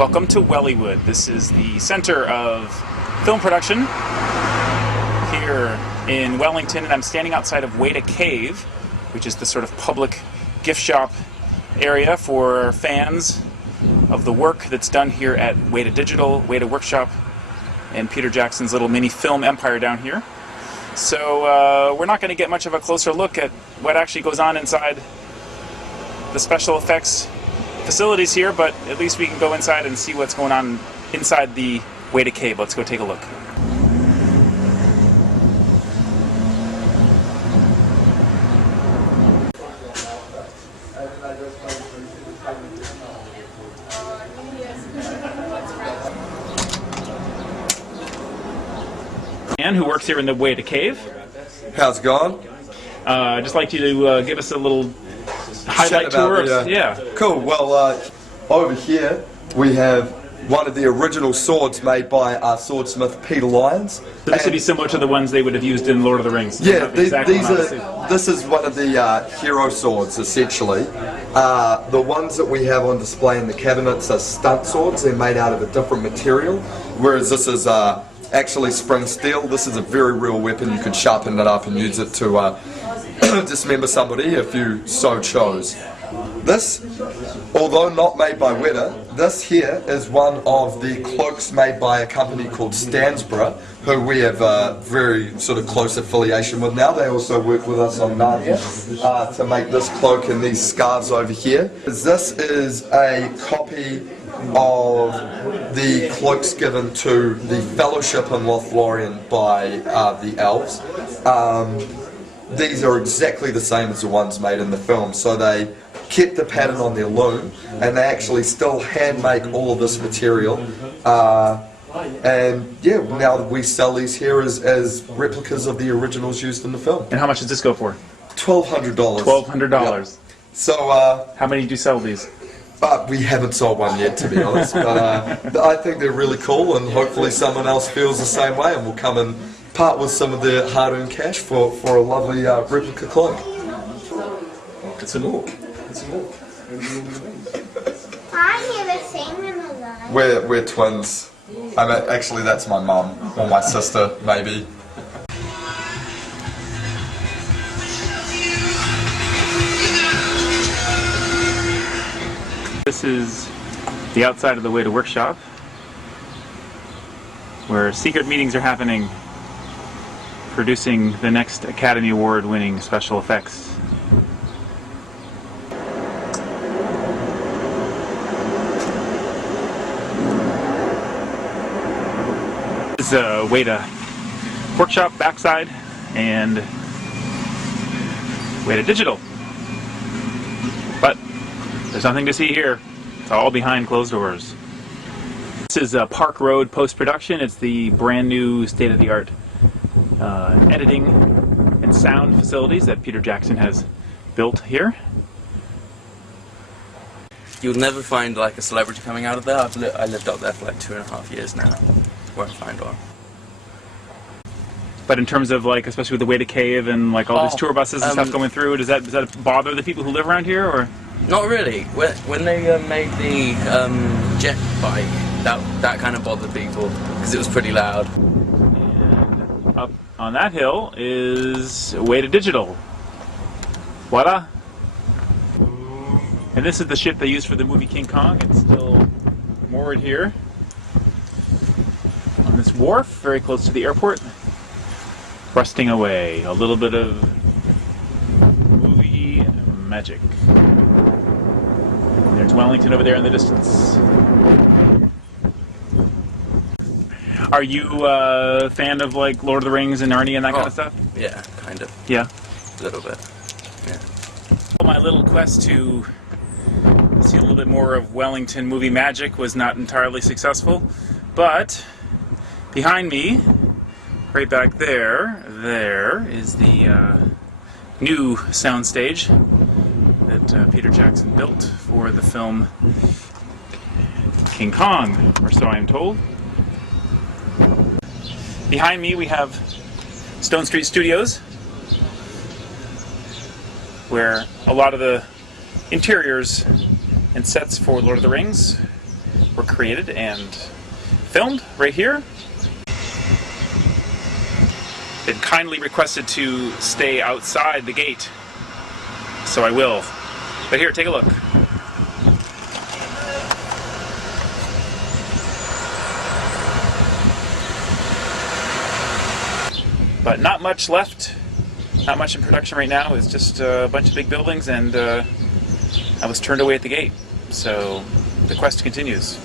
Welcome to Wellywood. This is the center of film production here in Wellington, and I'm standing outside of Weta Cave, which is the sort of public gift shop area for fans of the work that's done here at Weta Digital, Weta Workshop, and Peter Jackson's little mini film empire down here. So we're not going to get much of a closer look at what actually goes on inside the special effects facilities here, but at least we can go inside and see what's going on inside the Weta Cave. Let's go take a look. Man who works here in the Weta Cave. How's it going? I'd just like you to give us a little highlight tour. Yeah. Cool. Well, over here we have one of the original swords made by our swordsmith Peter Lyons. So this would be similar to the ones they would have used in Lord of the Rings. Yeah, this is one of the hero swords, essentially. The ones that we have on display in the cabinets are stunt swords. They're made out of a different material, whereas this is actually spring steel. This is a very real weapon. You can sharpen it up and use it to dismember somebody if you so chose. This, although not made by Weta, this here is one of the cloaks made by a company called Stansborough, who we have a very sort of close affiliation with now. They also work with us on Narnia to make this cloak and these scarves over here. This is a copy of the cloaks given to the Fellowship in Lothlorien by the elves. These are exactly the same as the ones made in the film, so they kept the pattern on their loom, and they actually still hand make all of this material. And yeah, now we sell these here as replicas of the originals used in the film. And how much does this go for? $1,200. $1,200. Yep. So how many do you sell these? We haven't sold one yet, to be honest, but I think they're really cool, and hopefully someone else feels the same way and will come and part with some of their hard-earned cash for a lovely replica cloak. It's an orc. It's an orc. I never seen them alone. We're twins. Actually, that's my mum, or my sister, maybe. This is the outside of the Weta Workshop, where secret meetings are happening, producing the next Academy Award winning special effects. This is a Weta Workshop backside and Weta Digital. But there's nothing to see here. It's all behind closed doors. This is Park Road post-production. It's the brand new state-of-the-art editing and sound facilities that Peter Jackson has built here. You'll never find like a celebrity coming out of there. I lived up there for like 2.5 years now. Won't find one. But in terms of like, especially with the Weta Cave and like all these tour buses and stuff going through, does that bother the people who live around here, or? Not really. When they made the jet bike, that kind of bothered people because it was pretty loud. And up on that hill is Weta Digital. Voila! And this is the ship they used for the movie King Kong. It's still moored here on this wharf, very close to the airport, rusting away. A little bit of movie magic. There's Wellington over there in the distance. Are you a fan of like Lord of the Rings and Narnia and that kind of stuff? Yeah, kind of. Yeah? A little bit. Yeah. Well, my little quest to see a little bit more of Wellington movie magic was not entirely successful, but behind me, right back there, there is the new soundstage that Peter Jackson built for the film King Kong, or so I am told. Behind me we have Stone Street Studios, where a lot of the interiors and sets for Lord of the Rings were created and filmed right here. Been kindly requested to stay outside the gate, so I will. But here, take a look. But not much left, not much in production right now. It's just a bunch of big buildings, and I was turned away at the gate. So the quest continues.